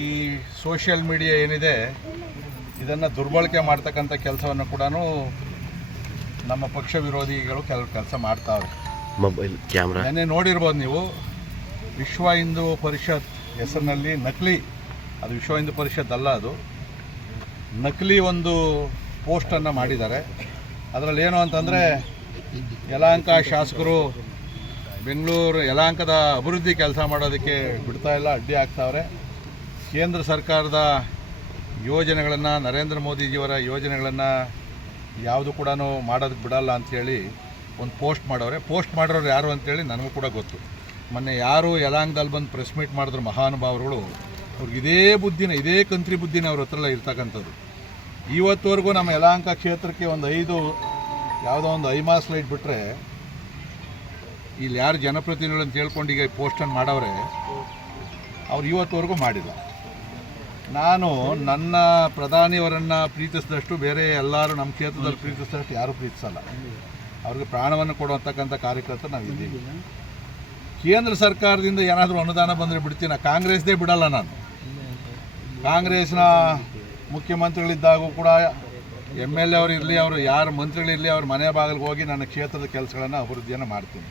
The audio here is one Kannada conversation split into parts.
ಈ ಸೋಷಿಯಲ್ ಮೀಡಿಯಾ ಏನಿದೆ ಇದನ್ನು ದುರ್ಬಳಕೆ ಮಾಡ್ತಕ್ಕಂಥ ಕೆಲಸವನ್ನು ಕೂಡ ನಮ್ಮ ಪಕ್ಷ ವಿರೋಧಿಗಳು ಕೆಲಸ ಮಾಡ್ತಾವ್ರೆ. ಮೊಬೈಲ್ ಕ್ಯಾಮ್ರಾ ನೆನ್ನೆ ನೋಡಿರ್ಬೋದು ನೀವು, ವಿಶ್ವ ಹಿಂದೂ ಪರಿಷತ್ ಹೆಸರಿನಲ್ಲಿ ನಕಲಿ, ಅದು ವಿಶ್ವ ಹಿಂದೂ ಪರಿಷತ್ ಅಲ್ಲ, ಅದು ನಕಲಿ ಒಂದು ಪೋಸ್ಟನ್ನು ಮಾಡಿದ್ದಾರೆ. ಅದರಲ್ಲಿ ಏನು ಅಂತಂದರೆ, ಯಲಹಂಕ ಶಾಸಕರು ಬೆಂಗಳೂರು ಯಲಹಂಕದ ಅಭಿವೃದ್ಧಿ ಕೆಲಸ ಮಾಡೋದಕ್ಕೆ ಬಿಡ್ತಾ ಇಲ್ಲ, ಅಡ್ಡಿ ಆಗ್ತಾವ್ರೆ. ಕೇಂದ್ರ ಸರ್ಕಾರದ ಯೋಜನೆಗಳನ್ನು, ನರೇಂದ್ರ ಮೋದಿಜಿಯವರ ಯೋಜನೆಗಳನ್ನು ಯಾವುದು ಕೂಡ ಮಾಡೋದಕ್ಕೆ ಬಿಡಲ್ಲ ಅಂಥೇಳಿ ಒಂದು ಪೋಸ್ಟ್ ಮಾಡವ್ರೆ. ಪೋಸ್ಟ್ ಮಾಡಿರೋರು ಯಾರು ಅಂತೇಳಿ ನನಗೂ ಕೂಡ ಗೊತ್ತು. ಮೊನ್ನೆ ಯಾರು ಯಲಹಂಕದಲ್ಲಿ ಬಂದು ಪ್ರೆಸ್ ಮೀಟ್ ಮಾಡಿದ್ರು ಮಹಾನುಭಾವರುಗಳು, ಅವ್ರಿಗೆ ಇದೇ ಕಂತ್ರಿ ಬುದ್ಧಿನ ಅವ್ರ ಹತ್ರ ಇರ್ತಕ್ಕಂಥದ್ದು. ಇವತ್ತುವರೆಗೂ ನಮ್ಮ ಯಲಹಂಕ ಕ್ಷೇತ್ರಕ್ಕೆ ಒಂದು ಯಾವುದೋ ಒಂದು ಐಮಾಸ್ ಲೈಟ್ ಬಿಟ್ಟರೆ ಇಲ್ಲಿ ಯಾರು ಜನಪ್ರತಿನಿಧಿಗಳು ಅಂತ ಹೇಳ್ಕೊಂಡು ಈಗ ಪೋಸ್ಟನ್ನು ಮಾಡವ್ರೆ, ಅವ್ರು ಇವತ್ತುವರೆಗೂ ಮಾಡಿಲ್ಲ. ನಾನು ನನ್ನ ಪ್ರಧಾನಿಯವರನ್ನು ಪ್ರೀತಿಸಿದಷ್ಟು ಬೇರೆ ಎಲ್ಲರೂ ನಮ್ಮ ಕ್ಷೇತ್ರದಲ್ಲಿ ಪ್ರೀತಿಸಿದಷ್ಟು ಯಾರೂ ಪ್ರೀತಿಸಲ್ಲ. ಅವ್ರಿಗೆ ಪ್ರಾಣವನ್ನು ಕೊಡುವಂತಕ್ಕಂಥ ಕಾರ್ಯಕರ್ತರು ನಾವಿದ್ದೀವಿ. ಕೇಂದ್ರ ಸರ್ಕಾರದಿಂದ ಏನಾದರೂ ಅನುದಾನ ಬಂದರೆ ಬಿಡ್ತೀನಿ, ಕಾಂಗ್ರೆಸ್ದೇ ಬಿಡಲ್ಲ ನಾನು. ಕಾಂಗ್ರೆಸ್ನ ಮುಖ್ಯಮಂತ್ರಿಗಳಿದ್ದಾಗೂ ಕೂಡ MLA ಅವರು ಇರಲಿ, ಅವರು ಯಾರು ಮಂತ್ರಿಗಳಿರಲಿ, ಅವ್ರ ಮನೆ ಬಾಗಿಲಿಗೆ ಹೋಗಿ ನನ್ನ ಕ್ಷೇತ್ರದ ಕೆಲಸಗಳನ್ನು ಅಭಿವೃದ್ಧಿಯನ್ನು ಮಾಡ್ತೀನಿ.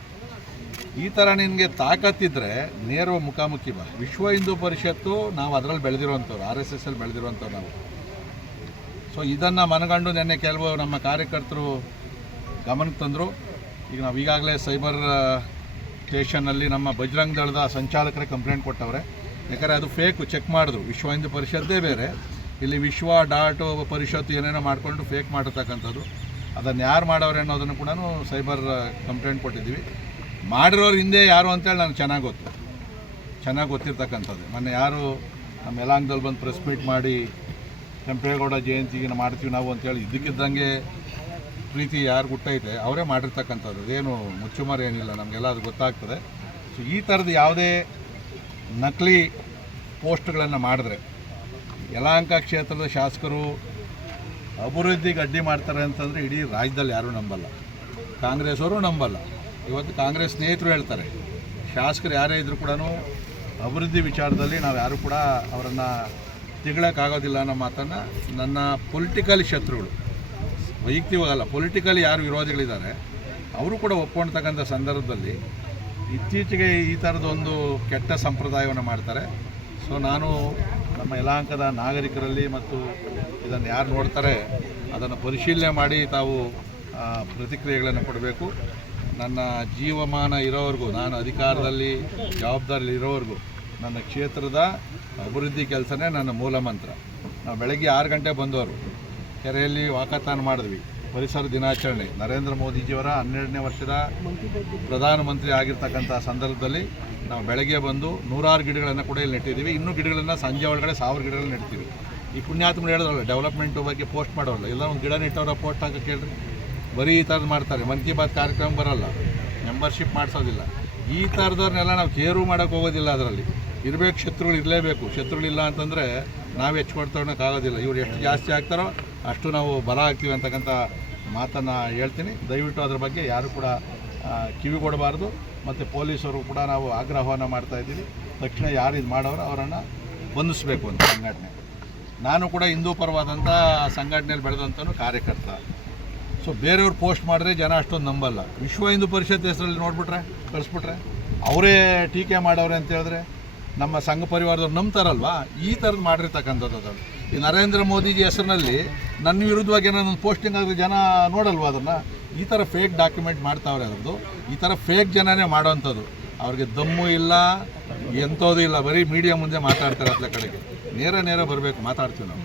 ಈ ಥರ ನಿನಗೆ ತಾಕತ್ತಿದ್ರೆ ನೇರ ಮುಖಾಮುಖಿ ಬಾ. ವಿಶ್ವ ಹಿಂದೂ ಪರಿಷತ್ತು ನಾವು ಅದರಲ್ಲಿ ಬೆಳೆದಿರುವಂಥವ್ರು, RSSಲ್ಲಿ ಬೆಳೆದಿರುವಂಥವ್ರು ನಾವು. ಸೊ ಇದನ್ನು ಮನಗಂಡು ನೆನ್ನೆ ಕೆಲವು ನಮ್ಮ ಕಾರ್ಯಕರ್ತರು ಗಮನಕ್ಕೆ ತಂದರು. ಈಗ ನಾವು ಈಗಾಗಲೇ ಸೈಬರ್ ಸ್ಟೇಷನ್ನಲ್ಲಿ ನಮ್ಮ ಬಜರಂಗ್ ದಳದ ಸಂಚಾಲಕರೇ ಕಂಪ್ಲೇಂಟ್ ಕೊಟ್ಟವ್ರೆ. ಯಾಕಂದರೆ ಅದು ಫೇಕ್ ಚೆಕ್ ಮಾಡಿದ್ರು, ವಿಶ್ವ ಹಿಂದೂ ಪರಿಷತ್ತೇ ಬೇರೆ, ಇಲ್ಲಿ ವಿಶ್ವ ಪರಿಷತ್ತು ಏನೇನೋ ಮಾಡಿಕೊಂಡು ಫೇಕ್ ಮಾಡಿರ್ತಕ್ಕಂಥದ್ದು. ಅದನ್ನು ಯಾರು ಮಾಡವ್ರೆ ಅನ್ನೋದನ್ನು ಕೂಡ ಸೈಬರ್ ಕಂಪ್ಲೇಂಟ್ ಕೊಟ್ಟಿದ್ದೀವಿ. ಮಾಡಿರೋರು ಹಿಂದೆ ಯಾರು ಅಂತೇಳಿ ನನಗೆ ಚೆನ್ನಾಗಿ ಗೊತ್ತಿರ್ತಕ್ಕಂಥದ್ದು. ಮೊನ್ನೆ ಯಾರು ನಮ್ಮ ಯಲಹಂಕದಲ್ಲಿ ಬಂದು ಪ್ರೆಸ್ ಮೀಟ್ ಮಾಡಿ ಕೆಂಪೇಗೌಡ ಜಯಂತಿಗೆ ಮಾಡ್ತೀವಿ ನಾವು ಅಂತೇಳಿ ಇದ್ದಕ್ಕಿದ್ದಂಗೆ ಪ್ರೀತಿ ಯಾರು ಗುಟ್ಟೈತೆ ಅವರೇ ಮಾಡಿರ್ತಕ್ಕಂಥದ್ದು. ಅದೇನು ಮುಚ್ಚುಮರೆ ಏನಿಲ್ಲ, ನಮಗೆಲ್ಲ ಅದು ಗೊತ್ತಾಗ್ತದೆ. ಸೊ ಈ ಥರದ್ದು ಯಾವುದೇ ನಕಲಿ ಪೋಸ್ಟ್ಗಳನ್ನು ಮಾಡಿದ್ರೆ ಯಲಹಂಕ ಕ್ಷೇತ್ರದ ಶಾಸಕರು ಅಭಿವೃದ್ಧಿಗೆ ಅಡ್ಡಿ ಮಾಡ್ತಾರೆ ಅಂತಂದರೆ ಇಡೀ ರಾಜ್ಯದಲ್ಲಿ ಯಾರೂ ನಂಬಲ್ಲ, ಕಾಂಗ್ರೆಸ್ ಅವರು ನಂಬಲ್ಲ. ಇವತ್ತು ಕಾಂಗ್ರೆಸ್ ಸ್ನೇಹಿತರು ಹೇಳ್ತಾರೆ, ಶಾಸಕರು ಯಾರೇ ಇದ್ದರೂ ಕೂಡ ಅಭಿವೃದ್ಧಿ ವಿಚಾರದಲ್ಲಿ ನಾವು ಯಾರೂ ಕೂಡ ಅವರನ್ನು ತಿಗಳಕ್ಕಾಗೋದಿಲ್ಲ ಅನ್ನೋ ಮಾತನ್ನು ನನ್ನ ಪೊಲಿಟಿಕಲ್ ಶತ್ರುಗಳು, ವೈಯಕ್ತಿಕವಲ್ಲ, ಪೊಲಿಟಿಕಲಿ ಯಾರು ವಿರೋಧಿಗಳಿದ್ದಾರೆ ಅವರು ಕೂಡ ಒಪ್ಕೊಳ್ತಕ್ಕಂಥ ಸಂದರ್ಭದಲ್ಲಿ ಇತ್ತೀಚೆಗೆ ಈ ಥರದೊಂದು ಕೆಟ್ಟ ಸಂಪ್ರದಾಯವನ್ನು ಮಾಡ್ತಾರೆ. ಸೊ ನಾನು ನಮ್ಮ ಯಲಹಂಕದ ನಾಗರಿಕರಲ್ಲಿ ಮತ್ತು ಇದನ್ನು ಯಾರು ನೋಡ್ತಾರೆ ಅದನ್ನು ಪರಿಶೀಲನೆ ಮಾಡಿ ತಾವು ಪ್ರತಿಕ್ರಿಯೆಗಳನ್ನು ಕೊಡಬೇಕು. ನನ್ನ ಜೀವಮಾನ ಇರೋವರೆಗೂ, ನಾನು ಅಧಿಕಾರದಲ್ಲಿ ಜವಾಬ್ದಾರಿ ಇರೋವರೆಗೂ ನನ್ನ ಕ್ಷೇತ್ರದ ಅಭಿವೃದ್ಧಿ ಕೆಲಸನೇ ನನ್ನ ಮೂಲ ಮಂತ್ರ. ನಾವು ಬೆಳಗ್ಗೆ 6 ಗಂಟೆ ಬಂದವರು ಕೆರೆಯಲ್ಲಿ ವಾಕಥಾನ್ ಮಾಡಿದ್ವಿ. ಪರಿಸರ ದಿನಾಚರಣೆ, ನರೇಂದ್ರ ಮೋದಿಜಿಯವರ 12ನೇ ವರ್ಷದ ಪ್ರಧಾನಮಂತ್ರಿ ಆಗಿರ್ತಕ್ಕಂಥ ಸಂದರ್ಭದಲ್ಲಿ ನಾವು ಬೆಳಗ್ಗೆ ಬಂದು 100 ಗಿಡಗಳನ್ನು ಕೂಡ ಇಲ್ಲಿ ನೆಟ್ಟಿದ್ದೀವಿ. ಇನ್ನೂ ಗಿಡಗಳನ್ನು ಸಂಜೆ ಒಳಗಡೆ 1000 ಗಿಡಗಳನ್ನು ನೆಡ್ತೀವಿ. ಈ ಪುಣ್ಯಾತ್ಮರು ಹೇಳಿದ್ರಲ್ಲ, ಡೆವಲಪ್ಮೆಂಟು ಬಗ್ಗೆ ಪೋಸ್ಟ್ ಮಾಡೋಲ್ಲ, ಎಲ್ಲ ಒಂದು ಗಿಡ ನೆಟ್ಟವರ ಪೋಸ್ಟ್ ಹಾಕಕ್ಕೆ ಹೇಳ್ರಿ. ಬರೀ ಈ ಥರದ್ದು ಮಾಡ್ತಾರೆ. ಮನ್ ಕಿ ಬಾತ್ ಕಾರ್ಯಕ್ರಮ ಬರೋಲ್ಲ, ಮೆಂಬರ್ಶಿಪ್ ಮಾಡಿಸೋದಿಲ್ಲ. ಈ ಥರದವ್ರನ್ನೆಲ್ಲ ನಾವು ಕೇರು ಮಾಡೋಕ್ಕೆ ಹೋಗೋದಿಲ್ಲ. ಅದರಲ್ಲಿ ಇರಬೇಕು, ಶತ್ರುಗಳು ಇರಲೇಬೇಕು. ಶತ್ರುಗಳಿಲ್ಲ ಅಂತಂದರೆ ನಾವು ಹೆಚ್ಕೊಡ್ತೋಣಕ್ಕಾಗೋದಿಲ್ಲ. ಇವ್ರು ಎಷ್ಟು ಜಾಸ್ತಿ ಆಗ್ತಾರೋ ಅಷ್ಟು ನಾವು ಬಲ ಆಗ್ತೀವಿ ಅಂತಕ್ಕಂಥ ಮಾತನ್ನು ಹೇಳ್ತೀನಿ. ದಯವಿಟ್ಟು ಅದ್ರ ಬಗ್ಗೆ ಯಾರು ಕೂಡ ಕಿವಿ ಕೊಡಬಾರ್ದು. ಮತ್ತು ಪೊಲೀಸರು ಕೂಡ ನಾವು ಆಗ್ರಹವನ್ನು ಮಾಡ್ತಾಯಿದ್ದೀವಿ, ತಕ್ಷಣ ಯಾರು ಇದು ಮಾಡೋರು ಅವರನ್ನು ಬಂಧಿಸಬೇಕು ಅಂತ ಸಂಘಟನೆ. ನಾನು ಕೂಡ ಹಿಂದೂ ಪರವಾದಂಥ ಸಂಘಟನೆಯಲ್ಲಿ ಬೆಳೆದಂಥನು ಕಾರ್ಯಕರ್ತ. ಸೊ ಬೇರೆಯವ್ರು ಪೋಸ್ಟ್ ಮಾಡಿದ್ರೆ ಜನ ಅಷ್ಟೊಂದು ನಂಬಲ್ಲ. ವಿಶ್ವ ಹಿಂದೂ ಪರಿಷತ್ ಹೆಸರಲ್ಲಿ ನೋಡಿಬಿಟ್ರೆ ಕಳಿಸ್ಬಿಟ್ರೆ ಅವರೇ ಟೀಕೆ ಮಾಡವ್ರೆ ಅಂತ ಹೇಳಿದ್ರೆ ನಮ್ಮ ಸಂಘ ಪರಿವಾರದವ್ರು ನಂಬ್ತಾರಲ್ವಾ. ಈ ಥರದ್ದು ಮಾಡಿರ್ತಕ್ಕಂಥದ್ದು ಅದು. ಈ ನರೇಂದ್ರ ಮೋದಿಜಿ ಹೆಸರಿನಲ್ಲಿ ನನ್ನ ವಿರುದ್ಧವಾಗಿ ಏನಾದ್ರು ಪೋಸ್ಟಿಂಗ್ ಆದರೆ ಜನ ನೋಡಲ್ವ ಅದನ್ನು. ಈ ಥರ ಫೇಕ್ ಡಾಕ್ಯುಮೆಂಟ್ ಮಾಡ್ತಾವ್ರೆ. ಅದರದ್ದು ಈ ಥರ ಫೇಕ್ ಜನನೇ ಮಾಡೋವಂಥದ್ದು. ಅವ್ರಿಗೆ ದಮ್ಮು ಇಲ್ಲ, ಎಂಥೋದು ಇಲ್ಲ, ಬರೀ ಮೀಡಿಯಾ ಮುಂದೆ ಮಾತಾಡ್ತಾರೆ. ಅತ್ಲ ಕಡೆಗೆ ನೇರ ಬರಬೇಕು, ಮಾತಾಡ್ತೀವಿ ನಾವು.